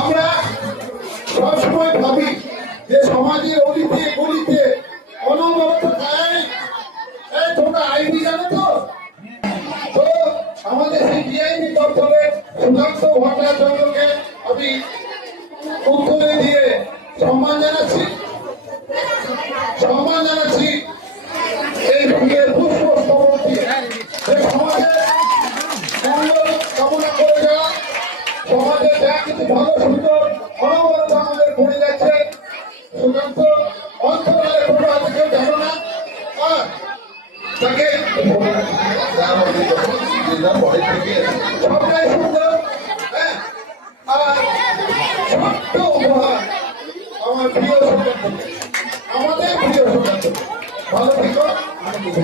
আমরা সবসময় ভাবি যে সমাজের অলিতে গলিতে অনবরত তোমরা আইবি জানো তো? আমাদের সেই ডিআইবি দপ্তরে সুধাংশ ভট্টাচার্যকে আমি উত্তরে দিয়ে সম্মান জানাচ্ছি। সম্মান জানাচ্ছি। সমাজের যা কিছু ভালো সুন্দর অনবরত আমাদের ঘুরে যাচ্ছে, সুকান্ত অন্তরালে কোনো কেউ জানো না। তাকে সবটাই সুন্দর হ্যাঁ? আর ছোট্ট উপহার আমার প্রিয় সুকান্ত। আমাদের প্রিয় সুকান্ত। ভালো থেকো আনন্দ